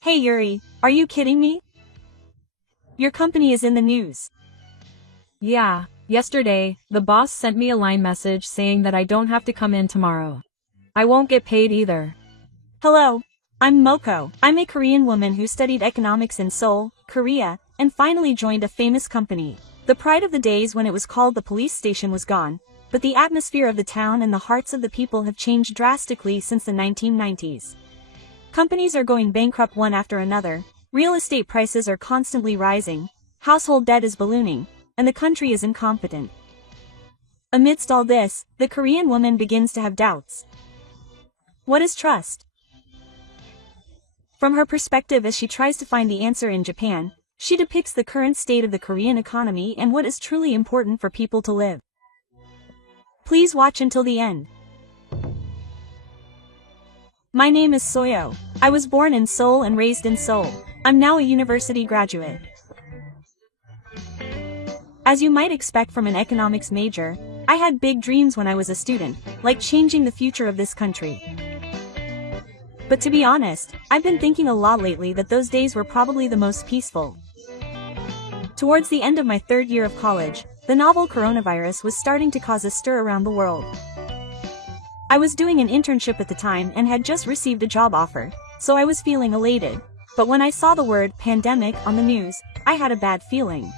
Hey Yuri, are you kidding me? Your company is in the news. Yeah, yesterday, the boss sent me a line message saying that I don't have to come in tomorrow. I won't get paid either. Hello, I'm Moko. I'm a Korean woman who studied economics in Seoul, Korea, and finally joined a famous company. The pride of the days when it was called the police station was gone, but the atmosphere of the town and the hearts of the people have changed drastically since the 1990s. Companies are going bankrupt one after another, real estate prices are constantly rising, household debt is ballooning, and the country is incompetent. Amidst all this, the Korean woman begins to have doubts. What is trust? From her perspective as she tries to find the answer in Japan, she depicts the current state of the Korean economy and what is truly important for people to live. Please watch until the end. My name is Soyo. I was born in Seoul and raised in Seoul. I'm now a university graduate. As you might expect from an economics major, I had big dreams when I was a student, like changing the future of this country. But to be honest, I've been thinking a lot lately that those days were probably the most peaceful. Towards the end of my third year of college, the novel coronavirus was starting to cause a stir around the world. I was doing an internship at the time and had just received a job offer, so I was feeling elated. But when I saw the word pandemic on the news, I had a bad feeling.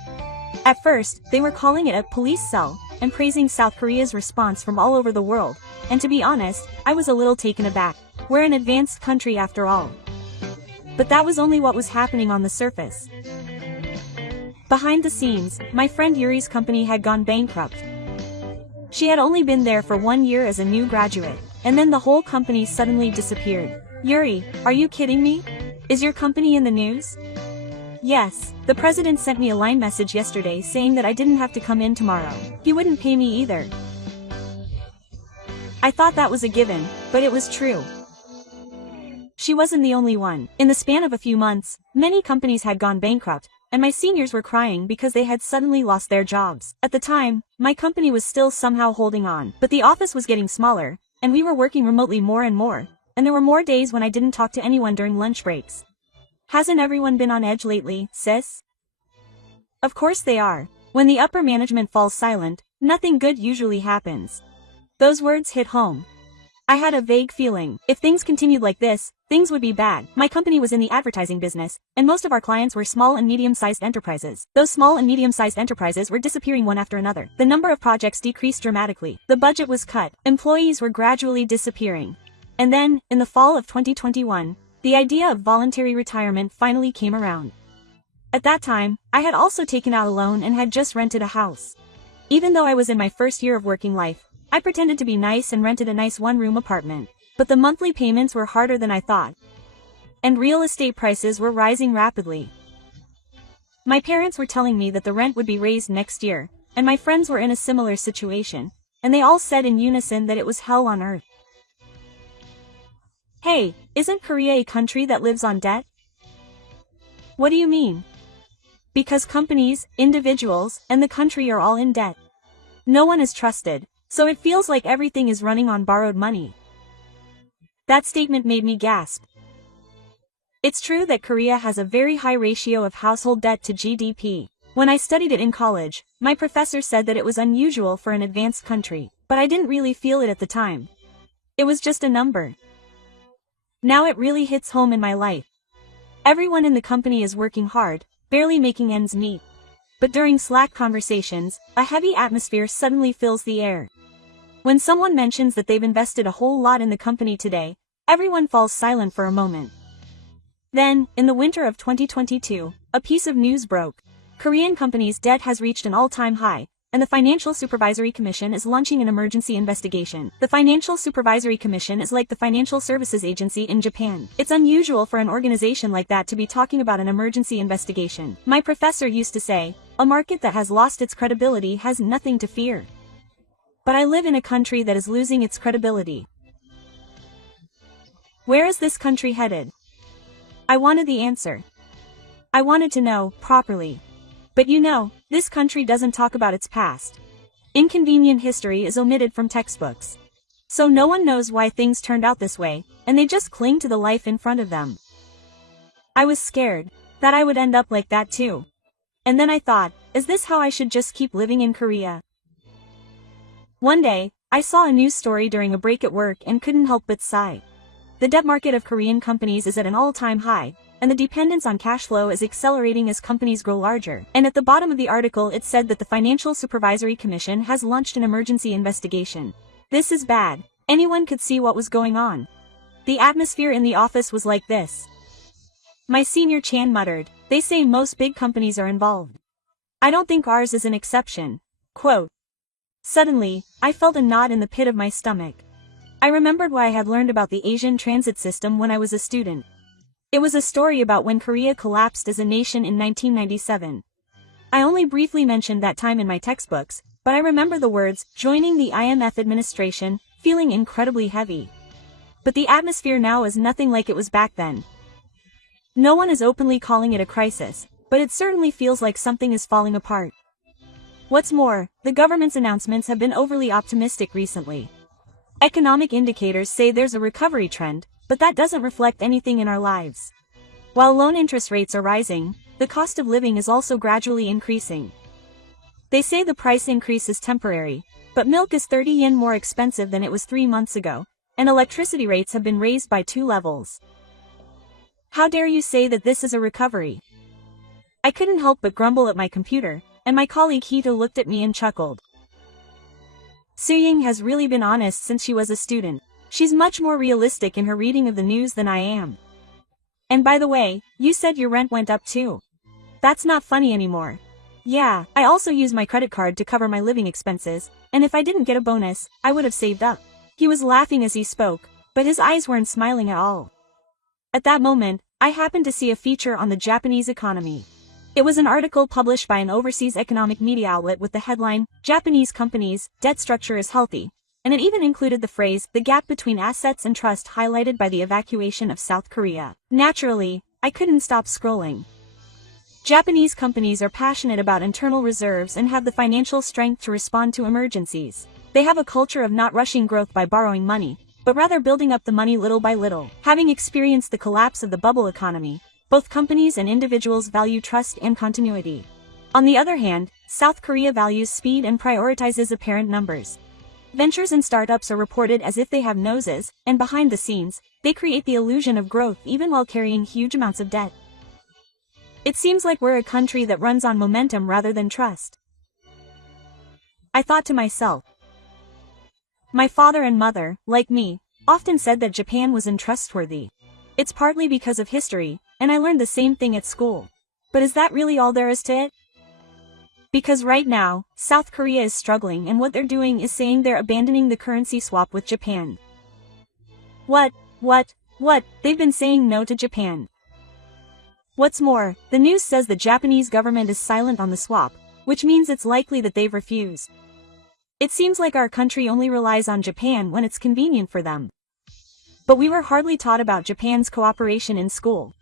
At first, they were calling it a police cell, and praising South Korea's response from all over the world, and to be honest, I was a little taken aback. We're an advanced country after all. But that was only what was happening on the surface. Behind the scenes, my friend Yuri's company had gone bankrupt. She had only been there for 1 year as a new graduate, and then the whole company suddenly disappeared. Yuri, are you kidding me? Is your company in the news? Yes, the president sent me a line message yesterday saying that I didn't have to come in tomorrow. He wouldn't pay me either. I thought that was a given, but it was true. She wasn't the only one. In the span of a few months, many companies had gone bankrupt, and my seniors were crying because they had suddenly lost their jobs. At the time, my company was still somehow holding on, but the office was getting smaller, and we were working remotely more and more, and there were more days when I didn't talk to anyone during lunch breaks. Hasn't everyone been on edge lately, sis? Of course they are. When the upper management falls silent, nothing good usually happens. Those words hit home. I had a vague feeling, if things continued like this, things would be bad. My company was in the advertising business, and most of our clients were small and medium-sized enterprises. Those small and medium-sized enterprises were disappearing one after another. The number of projects decreased dramatically. The budget was cut. Employees were gradually disappearing. And then, in the fall of 2021, the idea of voluntary retirement finally came around. At that time, I had also taken out a loan and had just rented a house. Even though I was in my first year of working life, I pretended to be nice and rented a nice one-room apartment. But the monthly payments were harder than I thought. And real estate prices were rising rapidly. My parents were telling me that the rent would be raised next year, and my friends were in a similar situation, and they all said in unison that it was hell on earth. Hey, isn't Korea a country that lives on debt? What do you mean? Because companies, individuals, and the country are all in debt. No one is trusted, so it feels like everything is running on borrowed money. That statement made me gasp. It's true that Korea has a very high ratio of household debt to GDP. When I studied it in college, my professor said that it was unusual for an advanced country, but I didn't really feel it at the time. It was just a number. Now it really hits home in my life. Everyone in the company is working hard, barely making ends meet. But during Slack conversations, a heavy atmosphere suddenly fills the air. When someone mentions that they've invested a whole lot in the company today, everyone falls silent for a moment. Then, in the winter of 2022, a piece of news broke. Korean companies' debt has reached an all-time high, and the Financial Supervisory Commission is launching an emergency investigation. The Financial Supervisory Commission is like the Financial Services Agency in Japan. It's unusual for an organization like that to be talking about an emergency investigation. My professor used to say, a market that has lost its credibility has nothing to fear. But I live in a country that is losing its credibility. Where is this country headed? I wanted the answer. I wanted to know, properly. But you know, this country doesn't talk about its past. Inconvenient history is omitted from textbooks. So no one knows why things turned out this way, and they just cling to the life in front of them. I was scared that I would end up like that too. And then I thought, is this how I should just keep living in Korea? One day, I saw a news story during a break at work and couldn't help but sigh. The debt market of Korean companies is at an all-time high, and the dependence on cash flow is accelerating as companies grow larger. And at the bottom of the article it said that the Financial Supervisory Commission has launched an emergency investigation. This is bad. Anyone could see what was going on. The atmosphere in the office was like this. My senior Chan muttered, "They say most big companies are involved. I don't think ours is an exception." Quote. Suddenly, I felt a knot in the pit of my stomach. I remembered what I had learned about the Asian transit system when I was a student. It was a story about when Korea collapsed as a nation in 1997. I only briefly mentioned that time in my textbooks, but I remember the words, joining the IMF administration, feeling incredibly heavy. But the atmosphere now is nothing like it was back then. No one is openly calling it a crisis, but it certainly feels like something is falling apart. What's more, the government's announcements have been overly optimistic recently. Economic indicators say there's a recovery trend, but that doesn't reflect anything in our lives. While loan interest rates are rising, the cost of living is also gradually increasing. They say the price increase is temporary, but milk is 30 yen more expensive than it was 3 months ago, and electricity rates have been raised by 2 levels. How dare you say that this is a recovery? I couldn't help but grumble at my computer, and my colleague Hito looked at me and chuckled. Suying has really been honest since she was a student. She's much more realistic in her reading of the news than I am. And by the way, you said your rent went up too. That's not funny anymore. Yeah, I also use my credit card to cover my living expenses, and if I didn't get a bonus, I would have saved up. He was laughing as he spoke, but his eyes weren't smiling at all. At that moment, I happened to see a feature on the Japanese economy. It was an article published by an overseas economic media outlet with the headline, Japanese Companies, Debt Structure is Healthy, and it even included the phrase, the gap between assets and trust highlighted by the evacuation of South Korea. Naturally, I couldn't stop scrolling. Japanese companies are passionate about internal reserves and have the financial strength to respond to emergencies. They have a culture of not rushing growth by borrowing money, but rather building up the money little by little. Having experienced the collapse of the bubble economy, both companies and individuals value trust and continuity. On the other hand, South Korea values speed and prioritizes apparent numbers. Ventures and startups are reported as if they have noses, and behind the scenes, they create the illusion of growth even while carrying huge amounts of debt. It seems like we're a country that runs on momentum rather than trust. I thought to myself. My father and mother, like me, often said that Japan was untrustworthy. It's partly because of history, and I learned the same thing at school. But is that really all there is to it? Because right now, South Korea is struggling and what they're doing is saying they're abandoning the currency swap with Japan. What? They've been saying no to Japan. What's more, the news says the Japanese government is silent on the swap, which means it's likely that they've refused. It seems like our country only relies on Japan when it's convenient for them. But we were hardly taught about Japan's cooperation in school.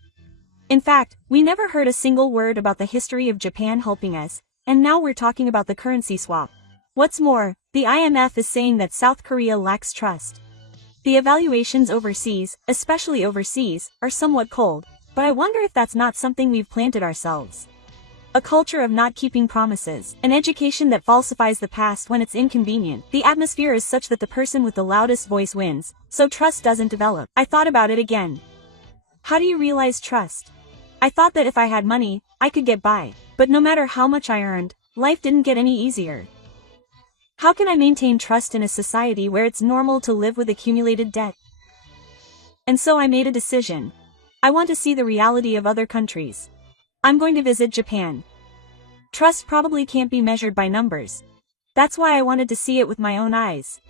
In fact, we never heard a single word about the history of Japan helping us, and now we're talking about the currency swap. What's more, the IMF is saying that South Korea lacks trust. The evaluations overseas, especially overseas, are somewhat cold, but I wonder if that's not something we've planted ourselves. A culture of not keeping promises, an education that falsifies the past when it's inconvenient. The atmosphere is such that the person with the loudest voice wins, so trust doesn't develop. I thought about it again. How do you realize trust? I thought that if I had money, I could get by, but no matter how much I earned, life didn't get any easier. How can I maintain trust in a society where it's normal to live with accumulated debt? And so I made a decision. I want to see the reality of other countries. I'm going to visit Japan. Trust probably can't be measured by numbers. That's why I wanted to see it with my own eyes.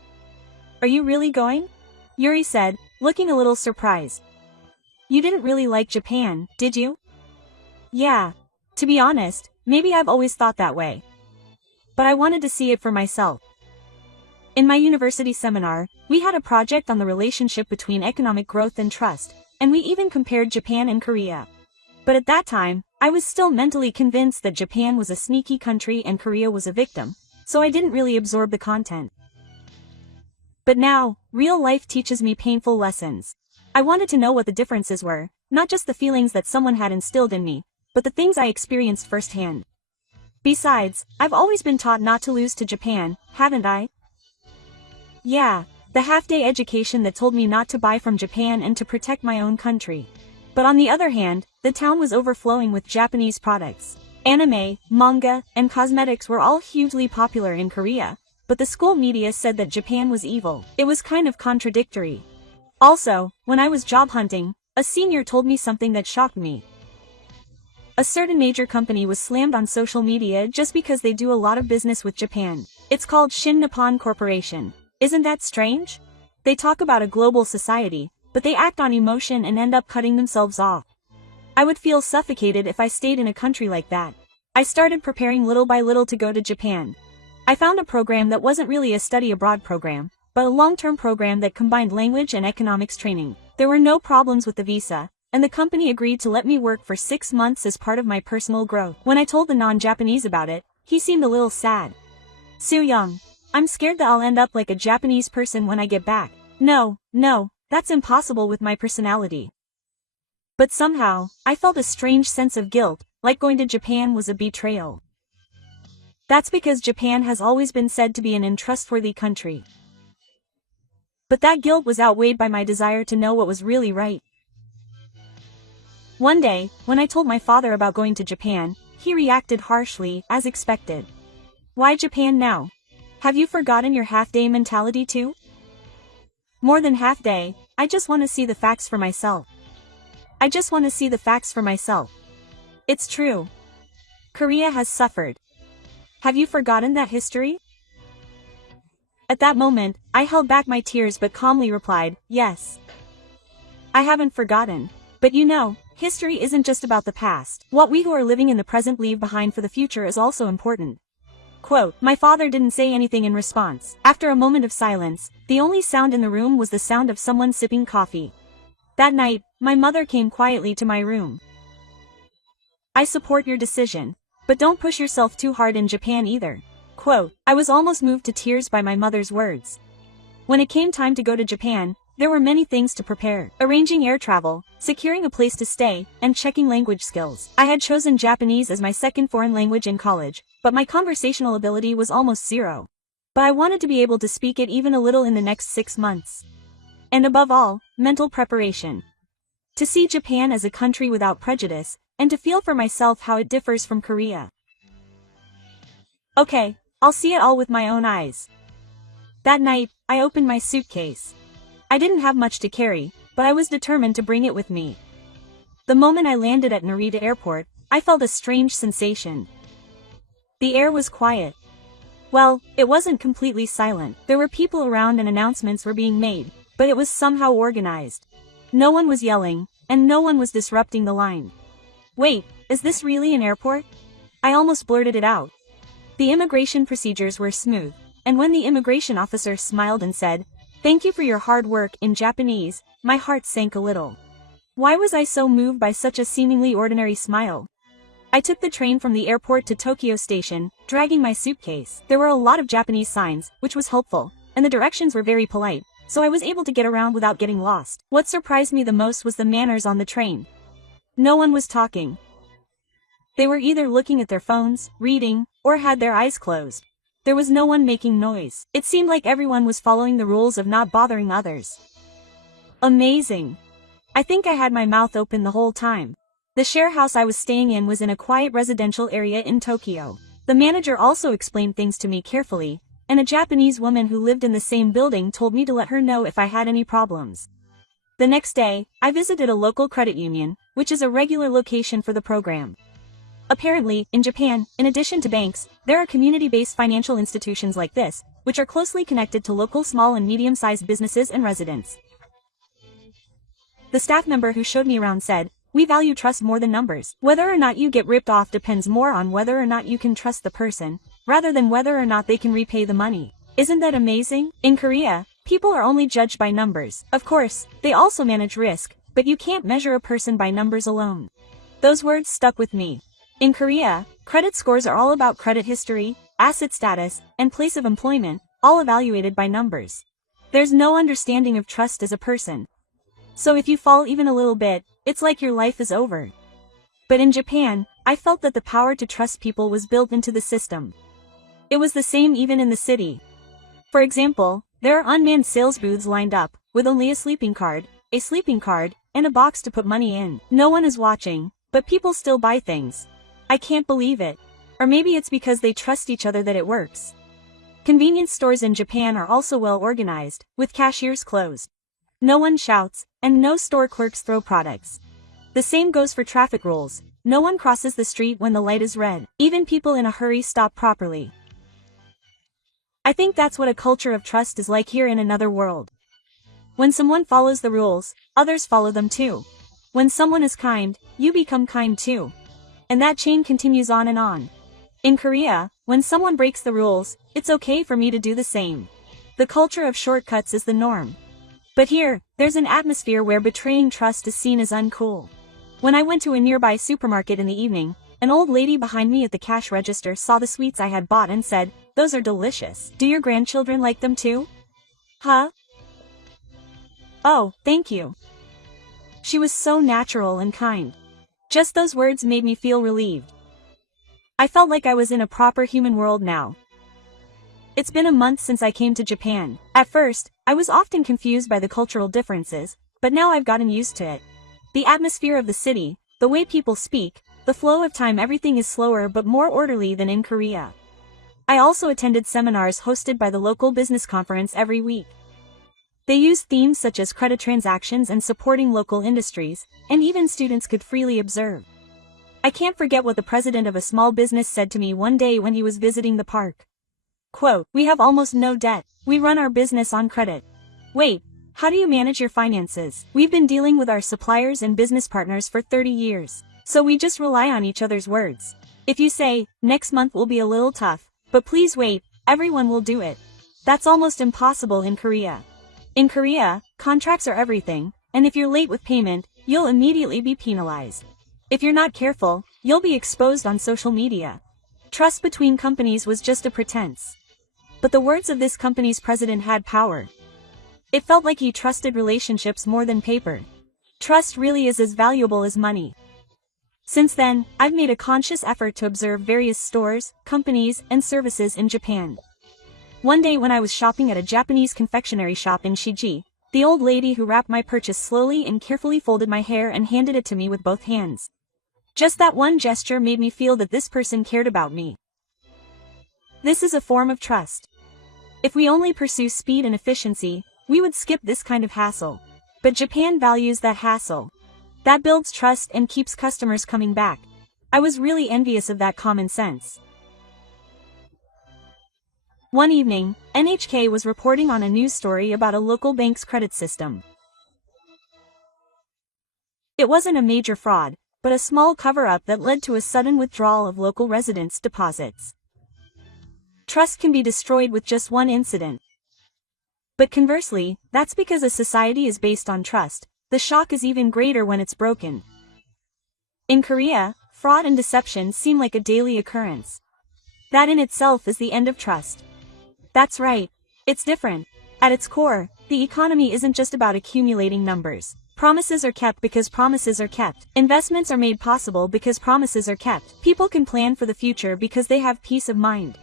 Are you really going? Yuri said, looking a little surprised. You didn't really like Japan, did you? Yeah. To be honest, maybe I've always thought that way. But I wanted to see it for myself. In my university seminar, we had a project on the relationship between economic growth and trust, and we even compared Japan and Korea. But at that time, I was still mentally convinced that Japan was a sneaky country and Korea was a victim, so I didn't really absorb the content. But now, real life teaches me painful lessons. I wanted to know what the differences were, not just the feelings that someone had instilled in me, but the things I experienced firsthand. Besides, I've always been taught not to lose to Japan, haven't I? Yeah, the half-day education that told me not to buy from Japan and to protect my own country. But on the other hand, the town was overflowing with Japanese products. Anime, manga, and cosmetics were all hugely popular in Korea, but the school media said that Japan was evil. It was kind of contradictory. Also, when I was job hunting, a senior told me something that shocked me. A certain major company was slammed on social media just because they do a lot of business with Japan. It's called Shin Nippon Corporation. Isn't that strange? They talk about a global society, but they act on emotion and end up cutting themselves off. I would feel suffocated if I stayed in a country like that. I started preparing little by little to go to Japan. I found a program that wasn't really a study abroad program, but a long-term program that combined language and economics training. There were no problems with the visa, and the company agreed to let me work for 6 months as part of my personal growth. When I told the non-Japanese about it, he seemed a little sad. Soo-young, I'm scared that I'll end up like a Japanese person when I get back. No, that's impossible with my personality. But somehow, I felt a strange sense of guilt, like going to Japan was a betrayal. That's because Japan has always been said to be an untrustworthy country. But that guilt was outweighed by my desire to know what was really right. One day, when I told my father about going to Japan, he reacted harshly, as expected. Why Japan now? Have you forgotten your half-day mentality too? More than half-day, I just want to see the facts for myself. It's true. Korea has suffered. Have you forgotten that history? At that moment, I held back my tears but calmly replied, yes. I haven't forgotten. But you know, history isn't just about the past. What we who are living in the present leave behind for the future is also important. Quote, my father didn't say anything in response. After a moment of silence, the only sound in the room was the sound of someone sipping coffee. That night, my mother came quietly to my room. I support your decision. But don't push yourself too hard in Japan either. Quote, I was almost moved to tears by my mother's words. When it came time to go to Japan, there were many things to prepare. Arranging air travel, securing a place to stay, and checking language skills. I had chosen Japanese as my second foreign language in college, but my conversational ability was almost zero. But I wanted to be able to speak it even a little in the next 6 months. And above all, mental preparation. To see Japan as a country without prejudice, and to feel for myself how it differs from Korea. Okay, I'll see it all with my own eyes. That night, I opened my suitcase. I didn't have much to carry, but I was determined to bring it with me. The moment I landed at Narita Airport, I felt a strange sensation. The air was quiet. Well, it wasn't completely silent. There were people around and announcements were being made, but it was somehow organized. No one was yelling, and no one was disrupting the line. Wait, is this really an airport? I almost blurted it out. The immigration procedures were smooth, and when the immigration officer smiled and said, "Thank you for your hard work" in Japanese, my heart sank a little. Why was I so moved by such a seemingly ordinary smile? I took the train from the airport to Tokyo Station, dragging my suitcase. There were a lot of Japanese signs, which was helpful, and the directions were very polite, so I was able to get around without getting lost. What surprised me the most was the manners on the train. No one was talking. They were either looking at their phones, reading, or had their eyes closed. There was no one making noise. It seemed like everyone was following the rules of not bothering others. Amazing. I think I had my mouth open the whole time. The share house I was staying in was in a quiet residential area in Tokyo. The manager also explained things to me carefully, and a Japanese woman who lived in the same building told me to let her know if I had any problems. The next day, I visited a local credit union, which is a regular location for the program. Apparently, in Japan, in addition to banks, there are community-based financial institutions like this, which are closely connected to local small and medium-sized businesses and residents. The staff member who showed me around said, "We value trust more than numbers. Whether or not you get ripped off depends more on whether or not you can trust the person, rather than whether or not they can repay the money." Isn't that amazing? In Korea, people are only judged by numbers. Of course, they also manage risk, but you can't measure a person by numbers alone. Those words stuck with me. In Korea, credit scores are all about credit history, asset status, and place of employment, all evaluated by numbers. There's no understanding of trust as a person. So if you fall even a little bit, it's like your life is over. But in Japan, I felt that the power to trust people was built into the system. It was the same even in the city. For example, there are unmanned sales booths lined up, with only a sleeping card, and a box to put money in. No one is watching, but people still buy things. I can't believe it. Or maybe it's because they trust each other that it works. Convenience stores in Japan are also well organized, with cashiers closed. No one shouts, and no store clerks throw products. The same goes for traffic rules. No one crosses the street when the light is red. Even people in a hurry stop properly. I think that's what a culture of trust is like here in another world. When someone follows the rules, others follow them too. When someone is kind, you become kind too. And that chain continues on and on. In Korea, when someone breaks the rules, it's okay for me to do the same. The culture of shortcuts is the norm. But here, there's an atmosphere where betraying trust is seen as uncool. When I went to a nearby supermarket in the evening, an old lady behind me at the cash register saw the sweets I had bought and said, "Those are delicious. Do your grandchildren like them too?" Huh? Oh, thank you. She was so natural and kind. Just those words made me feel relieved. I felt like I was in a proper human world now. It's been a month since I came to Japan. At first, I was often confused by the cultural differences, but now I've gotten used to it. The atmosphere of the city, the way people speak, the flow of time, everything is slower but more orderly than in Korea. I also attended seminars hosted by the local business conference every week. They used themes such as credit transactions and supporting local industries, and even students could freely observe. I can't forget what the president of a small business said to me one day when he was visiting the park. Quote, "We have almost no debt. We run our business on credit." Wait, how do you manage your finances? We've been dealing with our suppliers and business partners for 30 years. So we just rely on each other's words. If you say, "Next month will be a little tough, but please wait," everyone will do it. That's almost impossible in Korea. In Korea, contracts are everything, and if you're late with payment, you'll immediately be penalized. If you're not careful, you'll be exposed on social media. Trust between companies was just a pretense. But the words of this company's president had power. It felt like he trusted relationships more than paper. Trust really is as valuable as money. Since then, I've made a conscious effort to observe various stores, companies, and services in Japan. One day when I was shopping at a Japanese confectionery shop in Shiji, the old lady who wrapped my purchase slowly and carefully folded my hair and handed it to me with both hands. Just that one gesture made me feel that this person cared about me. This is a form of trust. If we only pursue speed and efficiency, we would skip this kind of hassle. But Japan values that hassle. That builds trust and keeps customers coming back. I was really envious of that common sense. One evening, NHK was reporting on a news story about a local bank's credit system. It wasn't a major fraud, but a small cover-up that led to a sudden withdrawal of local residents' deposits. Trust can be destroyed with just one incident. But conversely, that's because a society is based on trust. The shock is even greater when it's broken. In Korea, fraud and deception seem like a daily occurrence. That in itself is the end of trust. That's right. It's different. At its core, the economy isn't just about accumulating numbers. Promises are kept because promises are kept. Investments are made possible because promises are kept. People can plan for the future because they have peace of mind.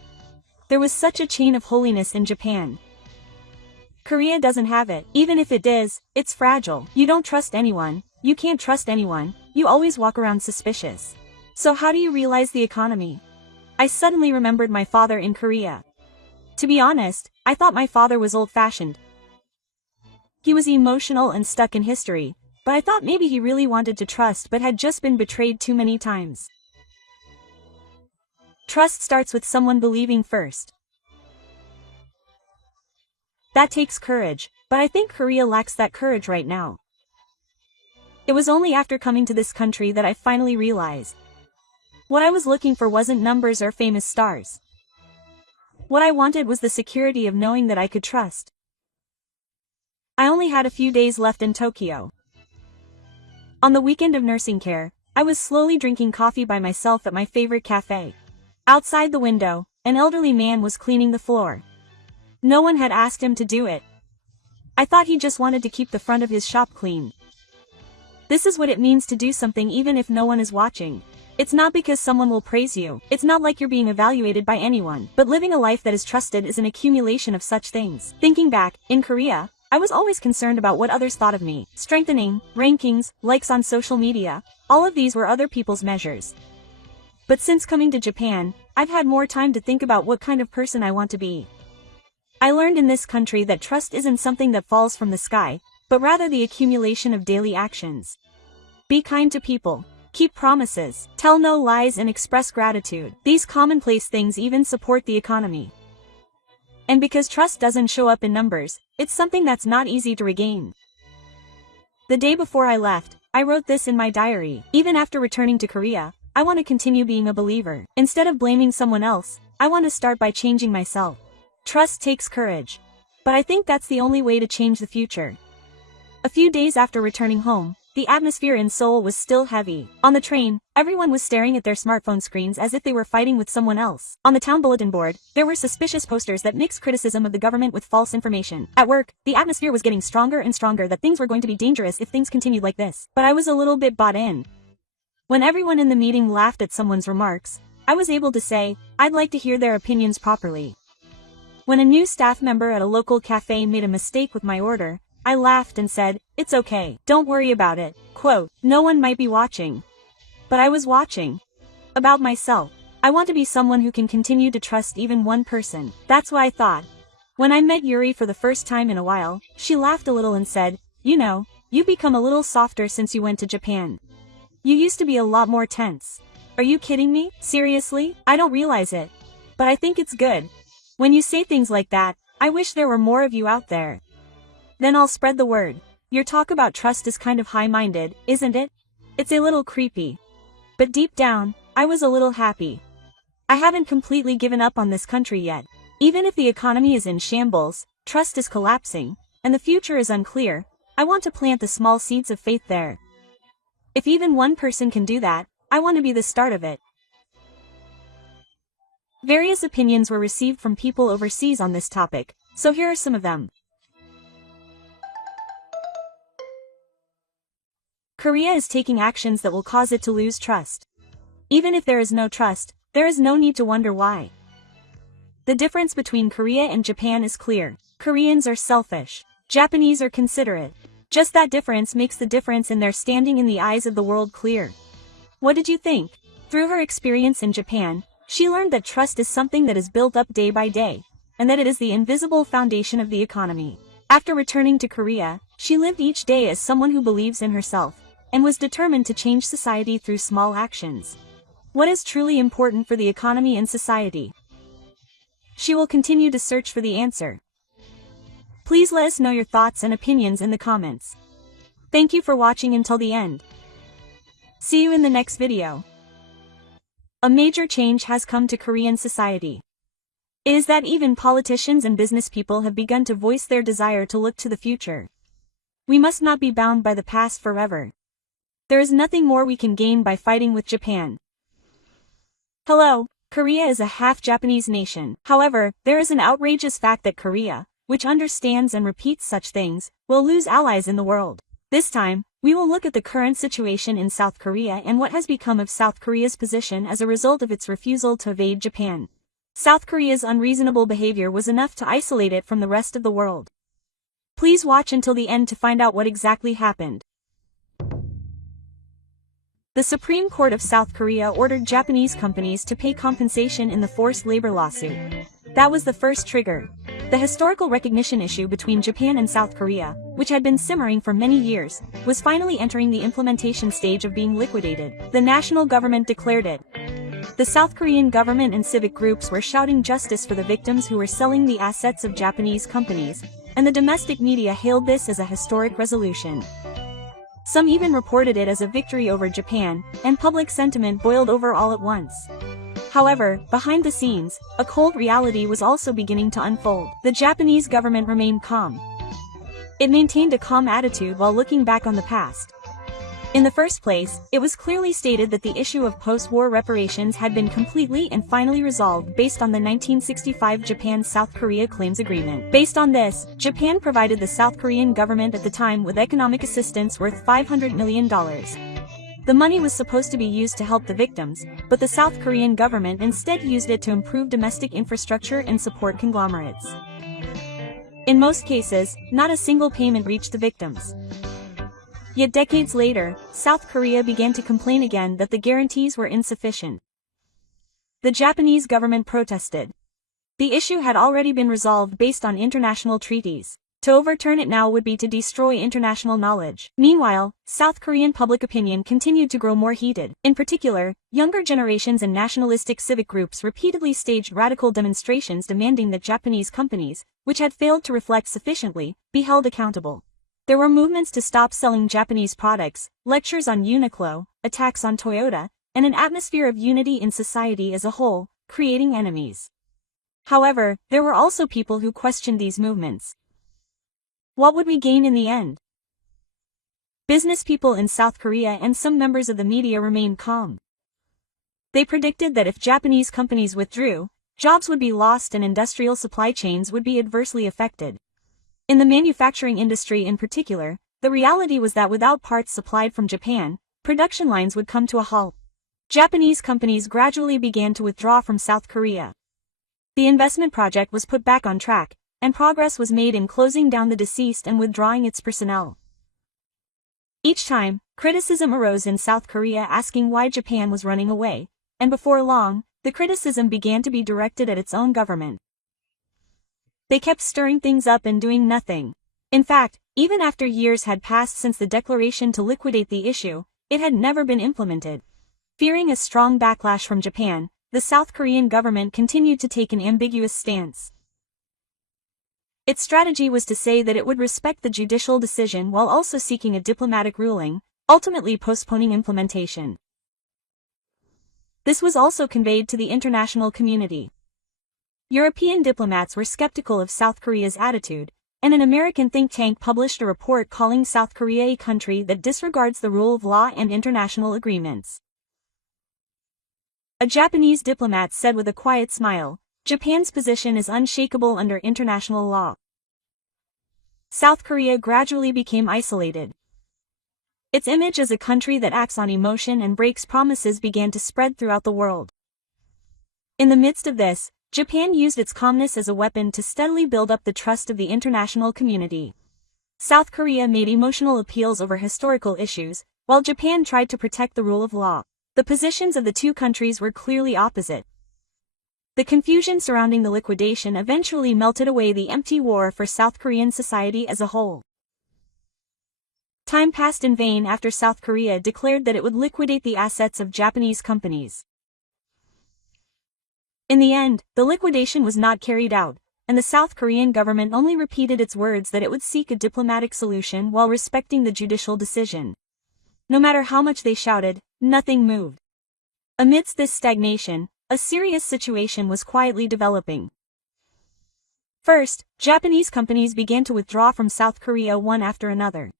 There was such a chain of holiness in Japan. Korea doesn't have it. Even if it is, it's fragile. You don't trust anyone. You can't trust anyone. You always walk around suspicious. So how do you realize the economy? I suddenly remembered my father in Korea. To be honest, I thought my father was old-fashioned. He was emotional and stuck in history, but I thought maybe he really wanted to trust but had just been betrayed too many times. Trust starts with someone believing first. That takes courage, but I think Korea lacks that courage right now. It was only after coming to this country that I finally realized. What I was looking for wasn't numbers or famous stars. What I wanted was the security of knowing that I could trust. I only had a few days left in Tokyo. On the weekend of nursing care, I was slowly drinking coffee by myself at my favorite cafe. Outside the window, an elderly man was cleaning the floor. No one had asked him to do it. I thought he just wanted to keep the front of his shop clean. This is what it means to do something even if no one is watching. It's not because someone will praise you, it's not like you're being evaluated by anyone, but living a life that is trusted is an accumulation of such things. Thinking back, in Korea, I was always concerned about what others thought of me. Strengthening, rankings, likes on social media, all of these were other people's measures. But since coming to Japan, I've had more time to think about what kind of person I want to be. I learned in this country that trust isn't something that falls from the sky, but rather the accumulation of daily actions. Be kind to people. Keep promises, tell no lies and express gratitude. These commonplace things even support the economy. And because trust doesn't show up in numbers, it's something that's not easy to regain. The day before I left, I wrote this in my diary. Even after returning to Korea, I want to continue being a believer. Instead of blaming someone else, I want to start by changing myself. Trust takes courage. But I think that's the only way to change the future. A few days after returning home, the atmosphere in Seoul was still heavy. On the train, everyone was staring at their smartphone screens as if they were fighting with someone else. On the town bulletin board, there were suspicious posters that mixed criticism of the government with false information. At work, the atmosphere was getting stronger and stronger that things were going to be dangerous if things continued like this. But I was a little bit bought in. When everyone in the meeting laughed at someone's remarks, I was able to say, I'd like to hear their opinions properly. When a new staff member at a local cafe made a mistake with my order, I laughed and said, it's okay, don't worry about it. Quote, no one might be watching. But I was watching. About myself. I want to be someone who can continue to trust even one person. That's what I thought. When I met Yuri for the first time in a while, she laughed a little and said, you know, you've become a little softer since you went to Japan. You used to be a lot more tense. Are you kidding me? Seriously? I don't realize it. But I think it's good. When you say things like that, I wish there were more of you out there. Then I'll spread the word. Your talk about trust is kind of high-minded, isn't it? It's a little creepy. But deep down, I was a little happy. I haven't completely given up on this country yet. Even if the economy is in shambles, trust is collapsing, and the future is unclear, I want to plant the small seeds of faith there. If even one person can do that, I want to be the start of it. Various opinions were received from people overseas on this topic, so here are some of them. Korea is taking actions that will cause it to lose trust. Even if there is no trust, there is no need to wonder why. The difference between Korea and Japan is clear. Koreans are selfish. Japanese are considerate. Just that difference makes the difference in their standing in the eyes of the world clear. What did you think? Through her experience in Japan, she learned that trust is something that is built up day by day, and that it is the invisible foundation of the economy. After returning to Korea, she lived each day as someone who believes in herself, and was determined to change society through small actions. What is truly important for the economy and society? She will continue to search for the answer. Please let us know your thoughts and opinions in the comments. Thank you for watching until the end. See you in the next video. A major change has come to Korean society. It is that even politicians and business people have begun to voice their desire to look to the future. We must not be bound by the past forever. There is nothing more we can gain by fighting with Japan. Hello, Korea is a half-Japanese nation. However, there is an outrageous fact that Korea, which understands and repeats such things, will lose allies in the world. This time, we will look at the current situation in South Korea and what has become of South Korea's position as a result of its refusal to evade Japan. South Korea's unreasonable behavior was enough to isolate it from the rest of the world. Please watch until the end to find out what exactly happened. The Supreme Court of South Korea ordered Japanese companies to pay compensation in the forced labor lawsuit. That was the first trigger. The historical recognition issue between Japan and South Korea, which had been simmering for many years, was finally entering the implementation stage of being liquidated. The national government declared it. The South Korean government and civic groups were shouting justice for the victims who were selling the assets of Japanese companies, and the domestic media hailed this as a historic resolution. Some even reported it as a victory over Japan, and public sentiment boiled over all at once. However, behind the scenes, a cold reality was also beginning to unfold. The Japanese government remained calm. It maintained a calm attitude while looking back on the past. In the first place, it was clearly stated that the issue of post-war reparations had been completely and finally resolved based on the 1965 Japan-South Korea Claims Agreement. Based on this, Japan provided the South Korean government at the time with economic assistance worth $500 million. The money was supposed to be used to help the victims, but the South Korean government instead used it to improve domestic infrastructure and support conglomerates. In most cases, not a single payment reached the victims. Yet decades later, South Korea began to complain again that the guarantees were insufficient. The Japanese government protested. The issue had already been resolved based on international treaties. To overturn it now would be to destroy international knowledge. Meanwhile, South Korean public opinion continued to grow more heated. In particular, younger generations and nationalistic civic groups repeatedly staged radical demonstrations demanding that Japanese companies, which had failed to reflect sufficiently, be held accountable. There were movements to stop selling Japanese products, lectures on Uniqlo, attacks on Toyota, and an atmosphere of unity in society as a whole, creating enemies. However, there were also people who questioned these movements. What would we gain in the end? Business people in South Korea and some members of the media remained calm. They predicted that if Japanese companies withdrew, jobs would be lost and industrial supply chains would be adversely affected. In the manufacturing industry in particular, the reality was that without parts supplied from Japan, production lines would come to a halt. Japanese companies gradually began to withdraw from South Korea. The investment project was put back on track, and progress was made in closing down the deceased and withdrawing its personnel. Each time, criticism arose in South Korea asking why Japan was running away, and before long, the criticism began to be directed at its own government. They kept stirring things up and doing nothing. In fact, even after years had passed since the declaration to liquidate the issue, it had never been implemented. Fearing a strong backlash from Japan, the South Korean government continued to take an ambiguous stance. Its strategy was to say that it would respect the judicial decision while also seeking a diplomatic ruling, ultimately postponing implementation. This was also conveyed to the international community. European diplomats were skeptical of South Korea's attitude, and an American think tank published a report calling South Korea a country that disregards the rule of law and international agreements. A Japanese diplomat said with a quiet smile, "Japan's position is unshakable under international law." South Korea gradually became isolated. Its image as a country that acts on emotion and breaks promises began to spread throughout the world. In the midst of this, Japan used its calmness as a weapon to steadily build up the trust of the international community. South Korea made emotional appeals over historical issues, while Japan tried to protect the rule of law. The positions of the two countries were clearly opposite. The confusion surrounding the liquidation eventually melted away the empty war for South Korean society as a whole. Time passed in vain after South Korea declared that it would liquidate the assets of Japanese companies. In the end, the liquidation was not carried out, and the South Korean government only repeated its words that it would seek a diplomatic solution while respecting the judicial decision. No matter how much they shouted, nothing moved. Amidst this stagnation, a serious situation was quietly developing. First, Japanese companies began to withdraw from South Korea one after another.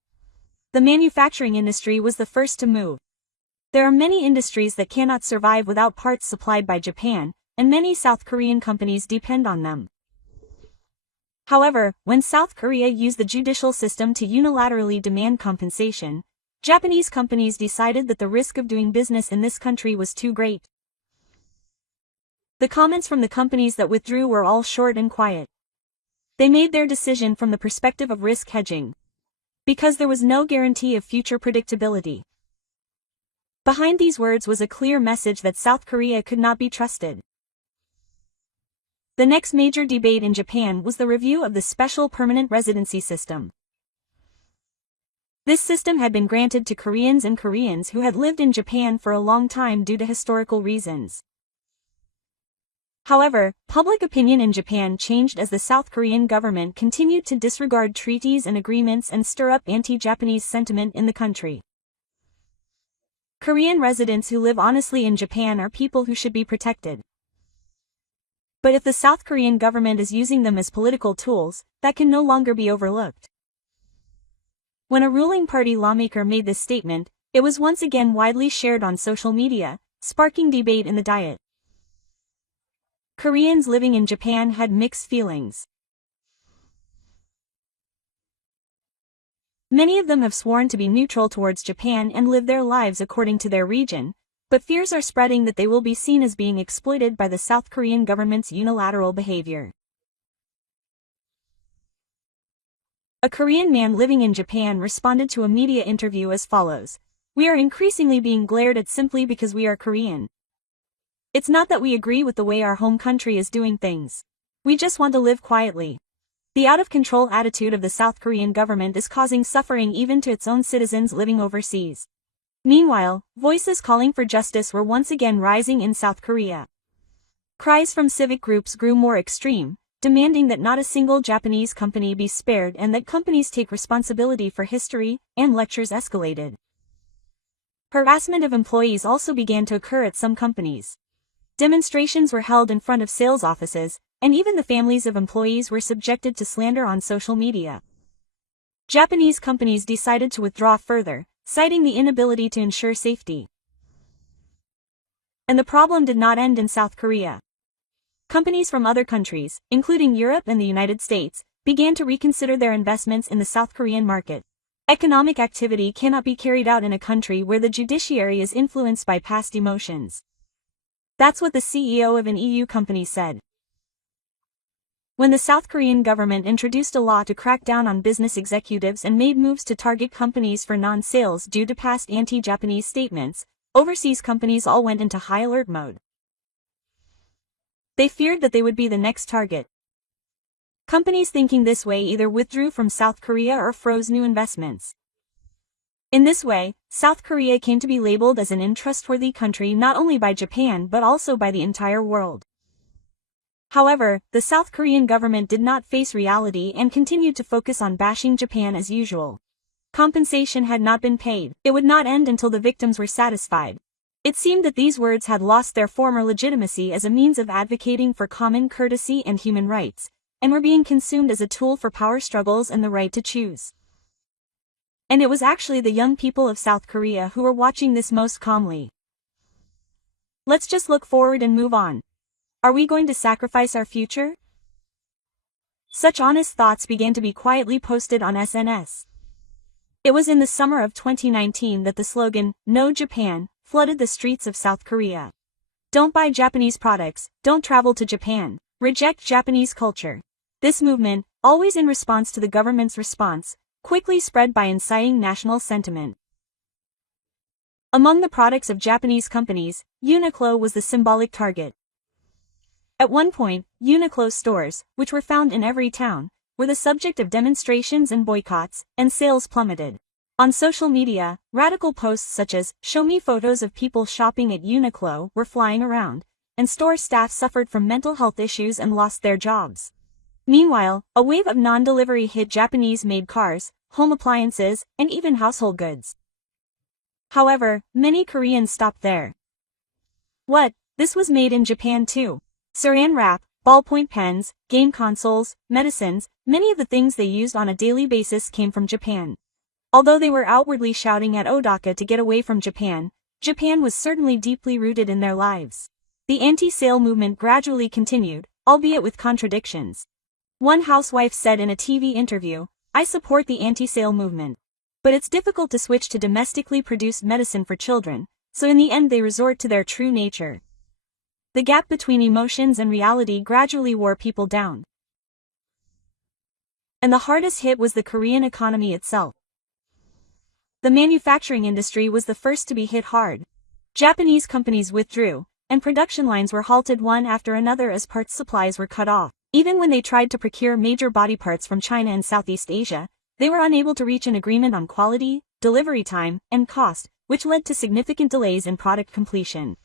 The manufacturing industry was the first to move. There are many industries that cannot survive without parts supplied by Japan, and many South Korean companies depend on them. However, when South Korea used the judicial system to unilaterally demand compensation, Japanese companies decided that the risk of doing business in this country was too great. The comments from the companies that withdrew were all short and quiet. They made their decision from the perspective of risk hedging, because there was no guarantee of future predictability. Behind these words was a clear message that South Korea could not be trusted. The next major debate in Japan was the review of the special permanent residency system. This system had been granted to Koreans and Koreans who had lived in Japan for a long time due to historical reasons. However, public opinion in Japan changed as the South Korean government continued to disregard treaties and agreements and stir up anti-Japanese sentiment in the country. Korean residents who live honestly in Japan are people who should be protected. But if the South Korean government is using them as political tools, that can no longer be overlooked. When a ruling party lawmaker made this statement, It was once again widely shared on social media, sparking debate in the Diet. Koreans living in Japan had mixed feelings. Many of them have sworn to be neutral towards Japan and live their lives according to their region, but fears are spreading that they will be seen as being exploited by the South Korean government's unilateral behavior. A Korean man living in Japan responded to a media interview as follows: "We are increasingly being glared at simply because we are Korean. It's not that we agree with the way our home country is doing things. We just want to live quietly. The out-of-control attitude of the South Korean government is causing suffering even to its own citizens living overseas." Meanwhile, voices calling for justice were once again rising in South Korea. Cries from civic groups grew more extreme, demanding that not a single Japanese company be spared and that companies take responsibility for history, and lectures escalated. Harassment of employees also began to occur at some companies. Demonstrations were held in front of sales offices, and even the families of employees were subjected to slander on social media. Japanese companies decided to withdraw further, citing the inability to ensure safety. And the problem did not end in South Korea. Companies from other countries, including Europe and the United States, began to reconsider their investments in the South Korean market. Economic activity cannot be carried out in a country where the judiciary is influenced by past emotions. That's what the CEO of an EU company said. When the South Korean government introduced a law to crack down on business executives and made moves to target companies for non-sales due to past anti-Japanese statements, overseas companies all went into high alert mode. They feared that they would be the next target. Companies thinking this way either withdrew from South Korea or froze new investments. In this way, South Korea came to be labeled as an untrustworthy country not only by Japan but also by the entire world. However, the South Korean government did not face reality and continued to focus on bashing Japan as usual. Compensation had not been paid. It would not end until the victims were satisfied. It seemed that these words had lost their former legitimacy as a means of advocating for common courtesy and human rights, and were being consumed as a tool for power struggles and the right to choose. And it was actually the young people of South Korea who were watching this most calmly. Let's just look forward and move on. Are we going to sacrifice our future? Such honest thoughts began to be quietly posted on SNS. It was in the summer of 2019 that the slogan, "No Japan," flooded the streets of South Korea. Don't buy Japanese products, don't travel to Japan, reject Japanese culture. This movement, always in response to the government's response, quickly spread by inciting national sentiment. Among the products of Japanese companies, Uniqlo was the symbolic target. At one point, Uniqlo stores, which were found in every town, were the subject of demonstrations and boycotts, and sales plummeted. On social media, radical posts such as, "Show me photos of people shopping at Uniqlo," were flying around, and store staff suffered from mental health issues and lost their jobs. Meanwhile, a wave of non-delivery hit Japanese-made cars, home appliances, and even household goods. However, many Koreans stopped there. What? This was made in Japan too. Saran wrap, ballpoint pens, game consoles, medicines, many of the things they used on a daily basis came from Japan. Although they were outwardly shouting at Odaka to get away from Japan, Japan was certainly deeply rooted in their lives. The anti-sale movement gradually continued, albeit with contradictions. One housewife said in a TV interview, "I support the anti-sale movement. But it's difficult to switch to domestically produced medicine for children, so in the end they resort to their true nature." The gap between emotions and reality gradually wore people down. And the hardest hit was the Korean economy itself. The manufacturing industry was the first to be hit hard. Japanese companies withdrew, and production lines were halted one after another as parts supplies were cut off. Even when they tried to procure major body parts from China and Southeast Asia, they were unable to reach an agreement on quality, delivery time, and cost, which led to significant delays in product completion.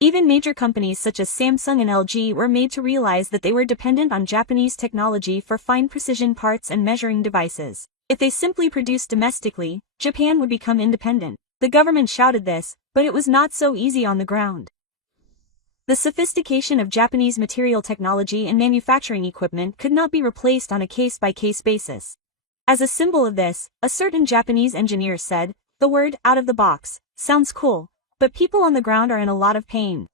Even major companies such as Samsung and LG were made to realize that they were dependent on Japanese technology for fine precision parts and measuring devices. If they simply produced domestically, Japan would become independent. The government shouted this, but it was not so easy on the ground. The sophistication of Japanese material technology and manufacturing equipment could not be replaced on a case-by-case basis. As a symbol of this, a certain Japanese engineer said, The word out of the box sounds cool, but people on the ground are in a lot of pain.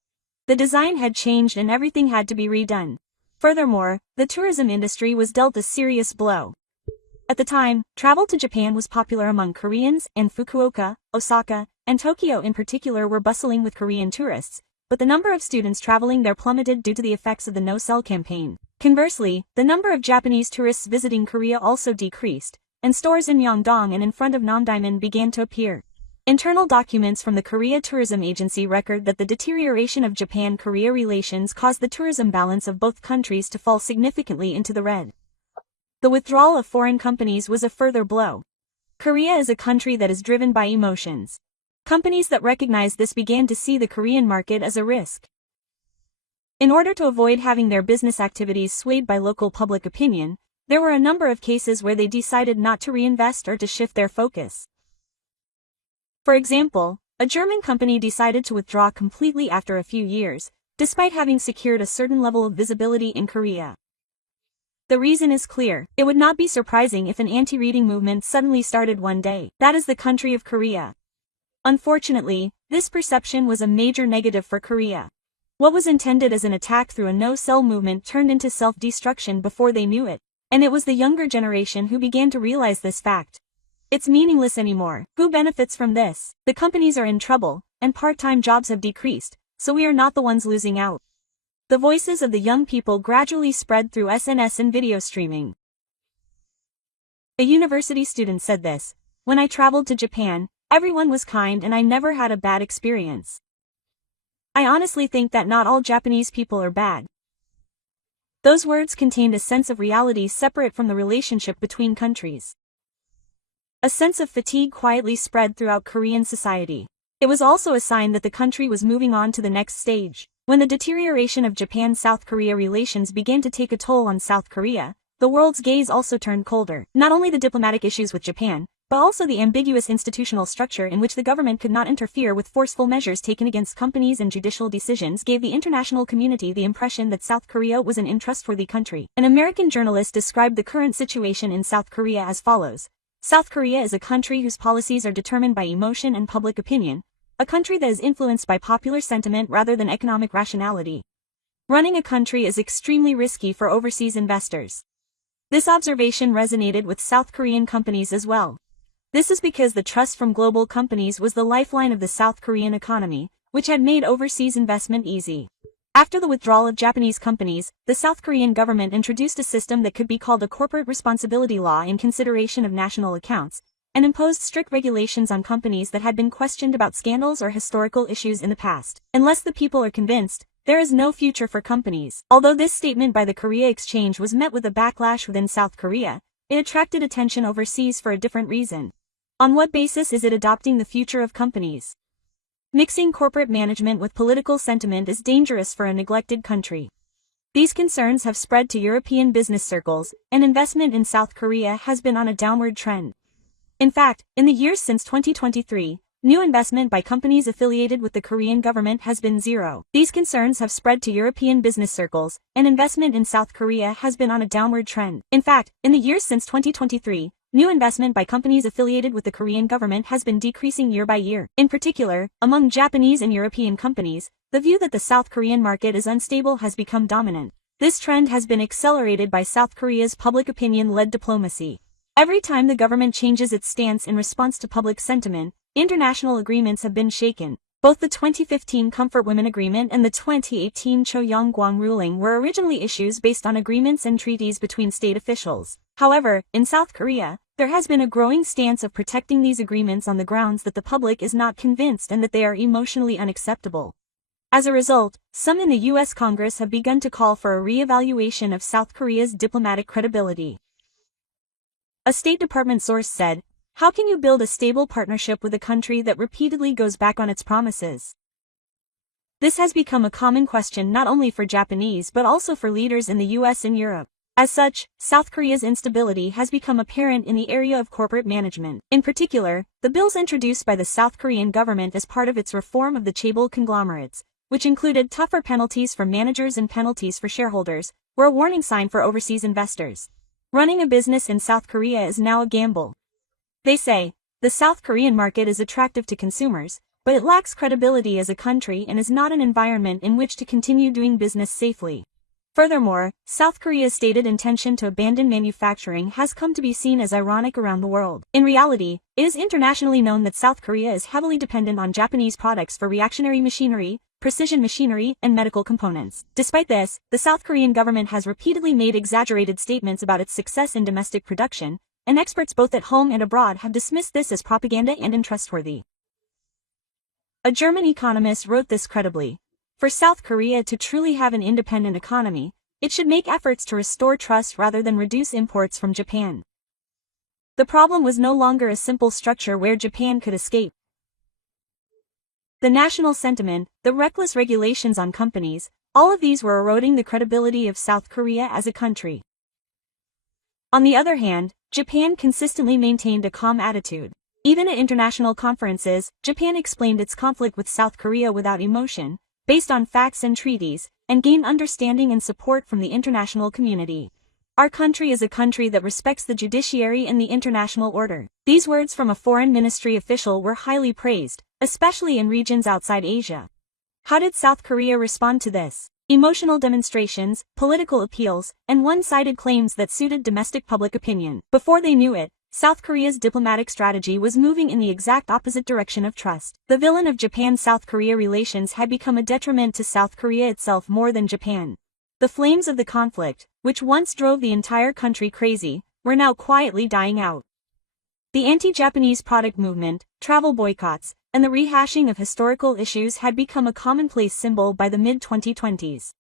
The design had changed and everything had to be redone. Furthermore, the tourism industry was dealt a serious blow. At the time, travel to Japan was popular among Koreans, and Fukuoka, Osaka, and Tokyo in particular were bustling with Korean tourists, but the number of students traveling there plummeted due to the effects of the no-sell campaign. Conversely, the number of Japanese tourists visiting Korea also decreased, and stores in Myeongdong and in front of Namdaemun began to appear. Internal documents from the Korea Tourism Agency record that the deterioration of Japan-Korea relations caused the tourism balance of both countries to fall significantly into the red. The withdrawal of foreign companies was a further blow. Korea is a country that is driven by emotions. Companies that recognized this began to see the Korean market as a risk. In order to avoid having their business activities swayed by local public opinion, there were a number of cases where they decided not to reinvest or to shift their focus. For example, a German company decided to withdraw completely after a few years, despite having secured a certain level of visibility in Korea. The reason is clear. It would not be surprising if an anti-reading movement suddenly started one day. That is the country of Korea. Unfortunately, this perception was a major negative for Korea. What was intended as an attack through a no-sell movement turned into self-destruction before they knew it, and it was the younger generation who began to realize this fact. It's meaningless anymore. Who benefits from this? The companies are in trouble, and part-time jobs have decreased, so we are not the ones losing out. The voices of the young people gradually spread through SNS and video streaming. A university student said this: "When I traveled to Japan, everyone was kind and I never had a bad experience. I honestly think that not all Japanese people are bad." Those words contained a sense of reality separate from the relationship between countries. A sense of fatigue quietly spread throughout Korean society. It was also a sign that the country was moving on to the next stage. When the deterioration of Japan-South Korea relations began to take a toll on South Korea, the world's gaze also turned colder. Not only the diplomatic issues with Japan, but also the ambiguous institutional structure in which the government could not interfere with forceful measures taken against companies and judicial decisions gave the international community the impression that South Korea was an untrustworthy country. An American journalist described the current situation in South Korea as follows: "South Korea is a country whose policies are determined by emotion and public opinion, a country that is influenced by popular sentiment rather than economic rationality. Running a country is extremely risky for overseas investors." This observation resonated with South Korean companies as well. This is because the trust from global companies was the lifeline of the South Korean economy, which had made overseas investment easy. After the withdrawal of Japanese companies, the South Korean government introduced a system that could be called a corporate responsibility law in consideration of national accounts, and imposed strict regulations on companies that had been questioned about scandals or historical issues in the past. Unless the people are convinced, there is no future for companies. Although this statement by the Korea Exchange was met with a backlash within South Korea, it attracted attention overseas for a different reason. On what basis is it adopting the future of companies? Mixing corporate management with political sentiment is dangerous for a neglected country. These concerns have spread to European business circles, and investment in South Korea has been on a downward trend. In fact, in the years since 2023, new investment by companies affiliated with the Korean government has been zero. These concerns have spread to European business circles, and investment in South Korea has been on a downward trend. In fact, in the years since 2023, new investment by companies affiliated with the Korean government has been decreasing year by year. In particular, among Japanese and European companies, the view that the South Korean market is unstable has become dominant. This trend has been accelerated by South Korea's public opinion-led diplomacy. Every time the government changes its stance in response to public sentiment, international agreements have been shaken. Both the 2015 Comfort Women Agreement and the 2018 Cho-Yong-Gwang ruling were originally issues based on agreements and treaties between state officials. However, in South Korea, there has been a growing stance of protecting these agreements on the grounds that the public is not convinced and that they are emotionally unacceptable. As a result, some in the U.S. Congress have begun to call for a re-evaluation of South Korea's diplomatic credibility. A State Department source said, "How can you build a stable partnership with a country that repeatedly goes back on its promises?" This has become a common question not only for Japanese but also for leaders in the U.S. and Europe. As such, South Korea's instability has become apparent in the area of corporate management. In particular, the bills introduced by the South Korean government as part of its reform of the chaebol conglomerates, which included tougher penalties for managers and penalties for shareholders, were a warning sign for overseas investors. Running a business in South Korea is now a gamble. They say, the South Korean market is attractive to consumers, but it lacks credibility as a country and is not an environment in which to continue doing business safely. Furthermore, South Korea's stated intention to abandon manufacturing has come to be seen as ironic around the world. In reality, it is internationally known that South Korea is heavily dependent on Japanese products for reactionary machinery, precision machinery, and medical components. Despite this, the South Korean government has repeatedly made exaggerated statements about its success in domestic production, and experts both at home and abroad have dismissed this as propaganda and untrustworthy. A German economist wrote this credibly. For South Korea to truly have an independent economy, it should make efforts to restore trust rather than reduce imports from Japan. The problem was no longer a simple structure where Japan could escape. The national sentiment, the reckless regulations on companies, all of these were eroding the credibility of South Korea as a country. On the other hand, Japan consistently maintained a calm attitude. Even at international conferences, Japan explained its conflict with South Korea without emotion, based on facts and treaties, and gained understanding and support from the international community. Our country is a country that respects the judiciary and the international order. These words from a foreign ministry official were highly praised, especially in regions outside Asia. How did South Korea respond to this? Emotional demonstrations, political appeals, and one-sided claims that suited domestic public opinion. Before they knew it, South Korea's diplomatic strategy was moving in the exact opposite direction of trust. The villain of Japan-South Korea relations had become a detriment to South Korea itself more than Japan. The flames of the conflict, which once drove the entire country crazy, were now quietly dying out. The anti-Japanese product movement, travel boycotts, and the rehashing of historical issues had become a commonplace symbol by the mid-2020s.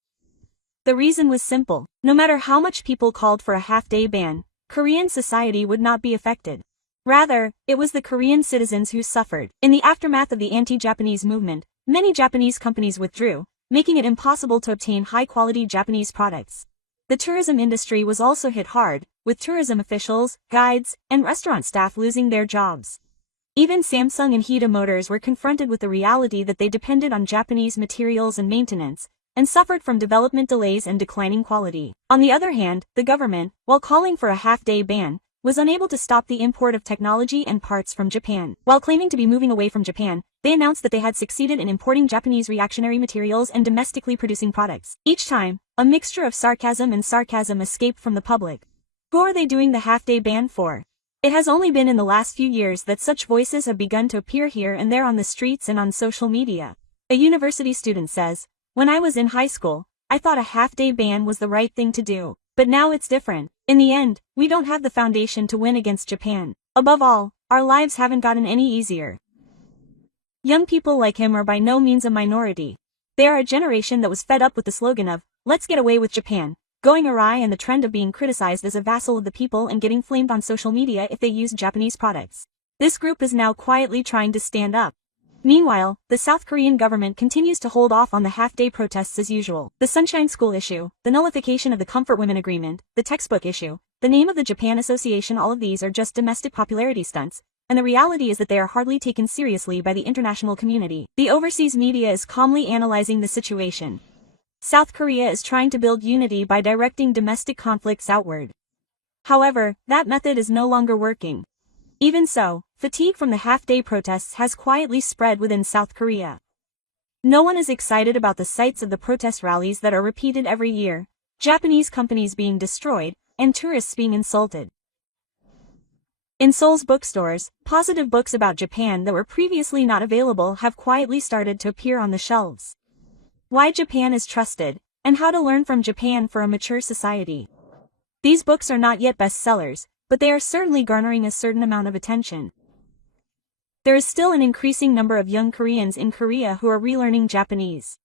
The reason was simple. No matter how much people called for a half-day ban, Korean society would not be affected. Rather, it was the Korean citizens who suffered. In the aftermath of the anti-Japanese movement, many Japanese companies withdrew, making it impossible to obtain high-quality Japanese products. The tourism industry was also hit hard, with tourism officials, guides, and restaurant staff losing their jobs. Even Samsung and Hida Motors were confronted with the reality that they depended on Japanese materials and maintenance, and suffered from development delays and declining quality. On the other hand, the government, while calling for a half-day ban, was unable to stop the import of technology and parts from Japan. While claiming to be moving away from Japan, they announced that they had succeeded in importing Japanese reactionary materials and domestically producing products. Each time, a mixture of sarcasm and sarcasm escaped from the public. Who are they doing the half-day ban for? It has only been in the last few years that such voices have begun to appear here and there on the streets and on social media. A university student says, "When I was in high school, I thought a half-day ban was the right thing to do. But now it's different. In the end, we don't have the foundation to win against Japan. Above all, our lives haven't gotten any easier." Young people like him are by no means a minority. They are a generation that was fed up with the slogan of, "Let's get away with Japan," going awry, and the trend of being criticized as a vassal of the people and getting flamed on social media if they use Japanese products. This group is now quietly trying to stand up. Meanwhile, the South Korean government continues to hold off on the half-day protests as usual. The Sunshine School issue, the nullification of the Comfort Women Agreement, the textbook issue, the name of the Japan Association, all of these are just domestic popularity stunts, and the reality is that they are hardly taken seriously by the international community. The overseas media is calmly analyzing the situation. South Korea is trying to build unity by directing domestic conflicts outward. However, that method is no longer working. Even so, fatigue from the half-day protests has quietly spread within South Korea. No one is excited about the sights of the protest rallies that are repeated every year, Japanese companies being destroyed, and tourists being insulted. In Seoul's bookstores, positive books about Japan that were previously not available have quietly started to appear on the shelves. Why Japan is trusted, and how to learn from Japan for a mature society. These books are not yet bestsellers, but they are certainly garnering a certain amount of attention. There is still an increasing number of young Koreans in Korea who are relearning Japanese.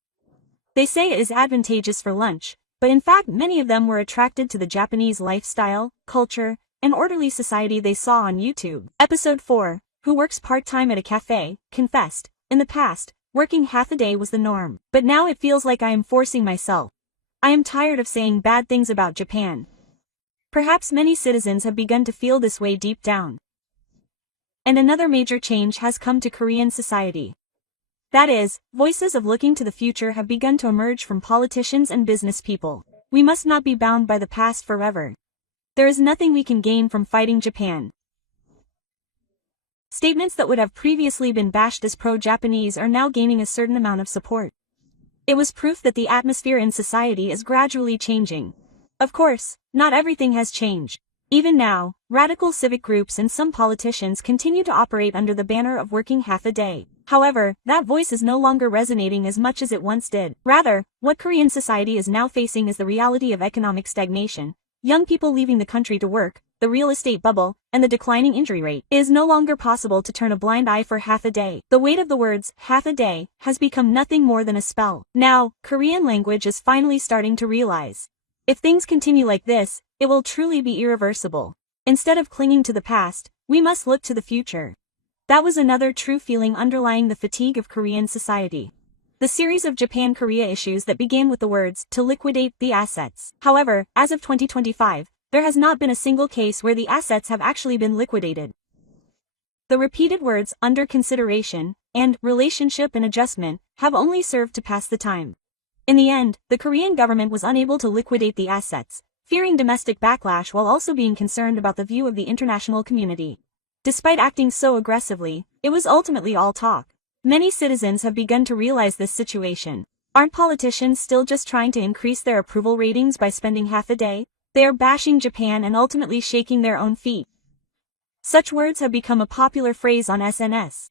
They say it is advantageous for lunch, but in fact many of them were attracted to the Japanese lifestyle, culture, and orderly society they saw on YouTube. Episode 4, who works part-time at a cafe, confessed, "In the past, working half a day was the norm. But now it feels like I am forcing myself. I am tired of saying bad things about Japan." Perhaps many citizens have begun to feel this way deep down. And another major change has come to Korean society. That is, voices of looking to the future have begun to emerge from politicians and business people. We must not be bound by the past forever. There is nothing we can gain from fighting Japan. Statements that would have previously been bashed as pro-Japanese are now gaining a certain amount of support. It was proof that the atmosphere in society is gradually changing. Of course, not everything has changed. Even now, radical civic groups and some politicians continue to operate under the banner of working half a day. However, that voice is no longer resonating as much as it once did. Rather, what Korean society is now facing is the reality of economic stagnation. Young people leaving the country to work, the real estate bubble, and the declining injury rate. It is no longer possible to turn a blind eye for half a day. The weight of the words, half a day, has become nothing more than a spell. Now, Korean language is finally starting to realize. If things continue like this, it will truly be irreversible. Instead of clinging to the past, we must look to the future. That was another true feeling underlying the fatigue of Korean society. The series of Japan-Korea issues that began with the words, to liquidate the assets. However, as of 2025, there has not been a single case where the assets have actually been liquidated. The repeated words, under consideration, and relationship and adjustment, have only served to pass the time. In the end, the Korean government was unable to liquidate the assets, fearing domestic backlash while also being concerned about the view of the international community. Despite acting so aggressively, it was ultimately all talk. Many citizens have begun to realize this situation. Aren't politicians still just trying to increase their approval ratings by spending half a day? They are bashing Japan and ultimately shaking their own feet. Such words have become a popular phrase on SNS.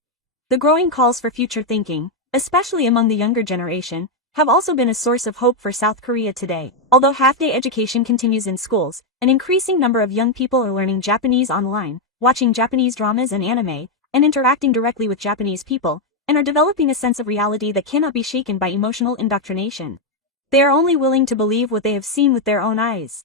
The growing calls for future thinking, especially among the younger generation, have also been a source of hope for South Korea today. Although half-day education continues in schools, an increasing number of young people are learning Japanese online, watching Japanese dramas and anime, and interacting directly with Japanese people, and are developing a sense of reality that cannot be shaken by emotional indoctrination. They are only willing to believe what they have seen with their own eyes.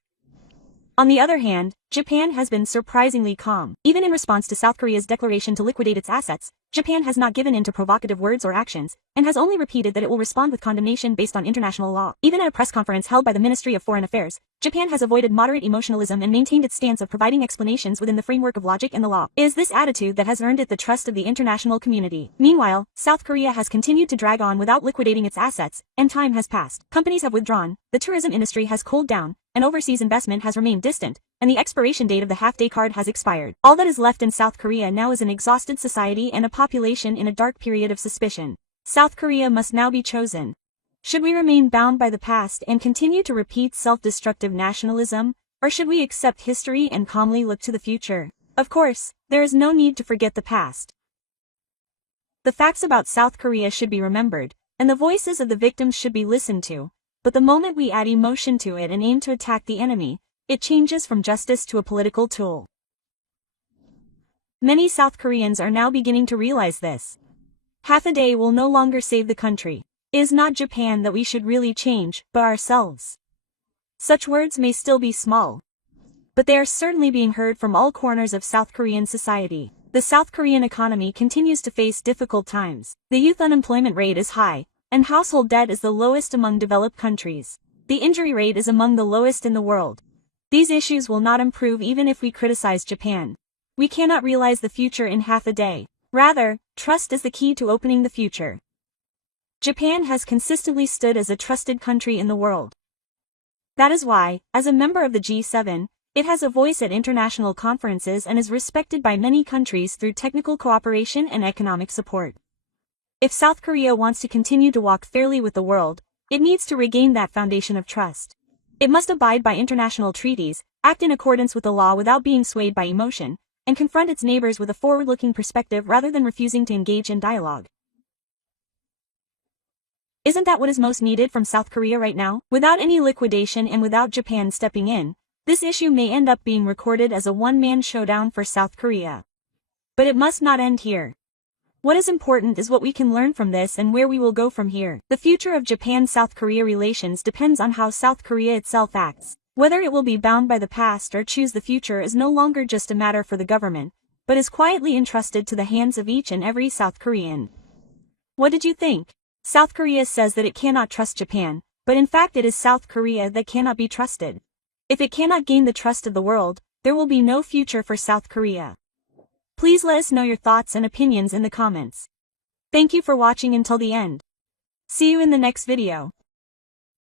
On the other hand, Japan has been surprisingly calm. Even in response to South Korea's declaration to liquidate its assets, Japan has not given in to provocative words or actions, and has only repeated that it will respond with condemnation based on international law. Even at a press conference held by the Ministry of Foreign Affairs, Japan has avoided moderate emotionalism and maintained its stance of providing explanations within the framework of logic and the law. It is this attitude that has earned it the trust of the international community. Meanwhile, South Korea has continued to drag on without liquidating its assets, and time has passed. Companies have withdrawn, the tourism industry has cooled down, and overseas investment has remained distant, and the expiration date of the half-day card has expired. All that is left in South Korea now is an exhausted society and a population in a dark period of suspicion. South Korea must now be chosen. Should we remain bound by the past and continue to repeat self-destructive nationalism, or should we accept history and calmly look to the future? Of course, there is no need to forget the past. The facts about South Korea should be remembered, and the voices of the victims should be listened to. But the moment we add emotion to it and aim to attack the enemy, it changes from justice to a political tool. Many South Koreans are now beginning to realize this. Half a day will no longer save the country. It is not Japan that we should really change, but ourselves. Such words may still be small, but they are certainly being heard from all corners of South Korean society. The South Korean economy continues to face difficult times. The youth unemployment rate is high, and household debt is the lowest among developed countries. The injury rate is among the lowest in the world. These issues will not improve even if we criticize Japan. We cannot realize the future in half a day. Rather, trust is the key to opening the future. Japan has consistently stood as a trusted country in the world. That is why, as a member of the G7, it has a voice at international conferences and is respected by many countries through technical cooperation and economic support. If South Korea wants to continue to walk fairly with the world, it needs to regain that foundation of trust. It must abide by international treaties, act in accordance with the law without being swayed by emotion, and confront its neighbors with a forward-looking perspective rather than refusing to engage in dialogue. Isn't that what is most needed from South Korea right now? Without any liquidation and without Japan stepping in, this issue may end up being recorded as a one-man showdown for South Korea. But it must not end here. What is important is what we can learn from this and where we will go from here. The future of Japan-South Korea relations depends on how South Korea itself acts. Whether it will be bound by the past or choose the future is no longer just a matter for the government, but is quietly entrusted to the hands of each and every South Korean. What did you think? South Korea says that it cannot trust Japan, but in fact it is South Korea that cannot be trusted. If it cannot gain the trust of the world, there will be no future for South Korea. Please let us know your thoughts and opinions in the comments. Thank you for watching until the end. See you in the next video.